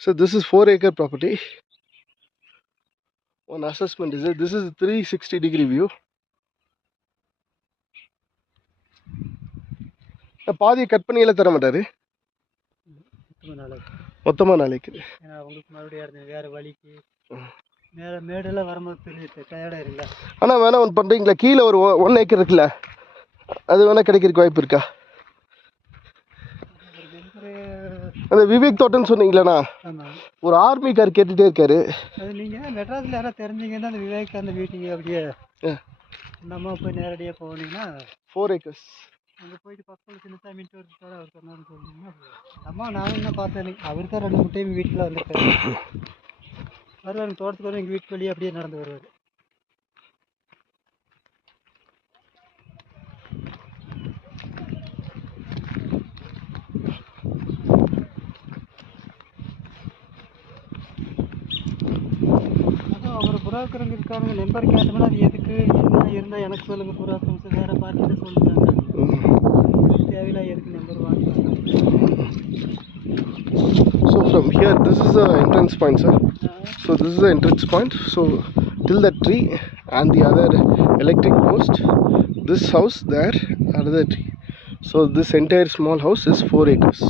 So this is 4-acre property. One assessment is it. This is a 360-degree view. பாதியை cut பண்ணியெல்லாம் தர மாட்டாரு, மொத்தமாக நாளைக்கு. ஏன்னா அவங்களுக்கு மறுபடியும் வேறு வழிக்கு மேலே மேடெல்லாம் வரும்போது டயர்டாக இருக்குல்ல. ஆனால் வேணா ஒன்று பண்ணுறீங்களா, கீழே ஒரு 1 ஏக்கர் இருக்குல்ல, அது வேணால் கிடைக்கிறதுக்கு வாய்ப்பு இருக்கா? அந்த விவேக் தோட்டம்னு சொன்னீங்களேண்ணா, ஒரு ஆர்மி கார் கேட்டுகிட்டே இருக்காரு. அது நீங்கள் மெட்ராஸில் யாராவது தெரிஞ்சிங்கன்னா அந்த விவேக் அந்த வீட்டுக்கு அப்படியே நம்ம போய் நேரடியாக போனீங்கன்னா 4 ஏக்கர்ஸ் அங்கே போயிட்டு பக்கத்தில் சின்னசாமி ஒரு அவர் சொன்னான்னு சொன்னீங்கன்னா அம்மா நான் என்ன பார்த்தேன், அவர் தான் 2-3 டைம் வீட்டில் வந்துருக்காரு. வருவாங்க தோட்டத்துக்கு வரும், எங்கள் வீட்டுக்கு வெளியே அப்படியே நடந்து வருவார். அதான் அவர் புறாக்கிறவங்க இருக்காங்க, நம்பர் கேட்டோம்னா அது எதுக்கு என்ன இருந்தால் எனக்கு சொல்லுங்கள், புறாக்கம் வேறு பார்த்துட்டு சொல்லுறாங்க. தேவையில்லை எதுக்கு நம்பர் வாங்கிட்டாங்க. So from here, this is the entrance point, sir. So this is the entrance point. So till that tree and the other electric post, this house there, another tree. So this entire small house is 4 acres.